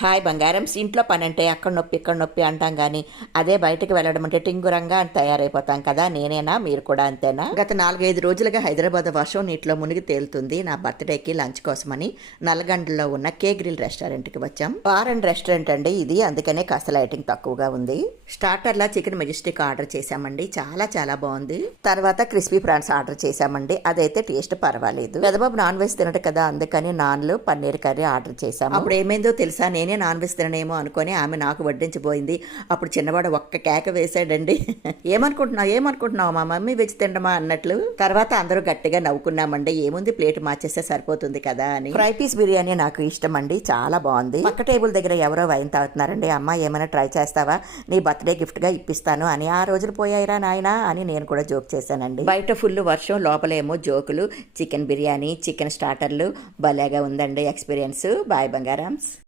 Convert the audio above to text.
Hi బంగారమ్స్, ఇంట్లో పని అంటే అక్కడ నొప్పి ఇక్కడ నొప్పి అంటాం కానీ అదే బయటకు వెళ్ళడం అంటే టింగురంగా తయారైపోతాం కదా. నేనేనా, మీరు కూడా అంతేనా? గత 4-5 రోజులుగా హైదరాబాద్ వర్షం నీటిలో మునిగి తేలుతుంది. నా బర్త్డేకి లంచ్ కోసమని నల్లగండలో ఉన్న కే గ్రిల్ రెస్టారెంట్కి వచ్చాం. ఫారెన్ రెస్టారెంట్ అండి ఇది, అందుకనే కాస్త లైటింగ్ తక్కువగా ఉంది. స్టార్టర్లా చికెన్ మెజెస్టిక్ ఆర్డర్ చేశామండి, చాలా చాలా బాగుంది. తర్వాత క్రిస్పీ ప్రాన్స్ ఆర్డర్ చేశామండి, అదైతే టేస్ట్ పర్వాలేదు. పెదబాబు నాన్ వెజ్ తినడు కదా, అందుకని నాన్లు పన్నీర్ కర్రీ ఆర్డర్ చేశాము. అప్పుడు ఏమైందో తెలుసా, నేనే నాన్ వెజ్ తిననేమో అనుకొని ఆమె నాకు వడ్డించబోయింది. అప్పుడు చిన్నవాడు ఒక్క కేక వేశాడండి. ఏమనుకుంటున్నావు మా మమ్మీ వెజ్ తినడమా అన్నట్లు. తర్వాత అందరూ గట్టిగా నవ్వుకున్నామండి. ఏముంది, ప్లేట్ మార్చేస్తే సరిపోతుంది కదా అని. ఫ్రై పీస్ బిర్యానీ నాకు ఇష్టం అండి, చాలా బాగుంది. పక్క టేబుల్ దగ్గర ఎవరో వైన్ తాగుతున్నారండి. అమ్మ ఏమైనా ట్రై చేస్తావా, నీ బర్త్డే గిఫ్ట్ గా ఇప్పిస్తాను అని. ఆ రోజులు పోయాయిరా నాయనా అని నేను కూడా జోక్ చేశానండి. బయట ఫుల్ వర్షం, లోపలేమో జోకులు. చికెన్ బిర్యానీ, చికెన్ స్టార్టర్లు, భలేగా ఉందండి ఎక్స్పీరియన్స్. బాయ్ బంగారమ్స్.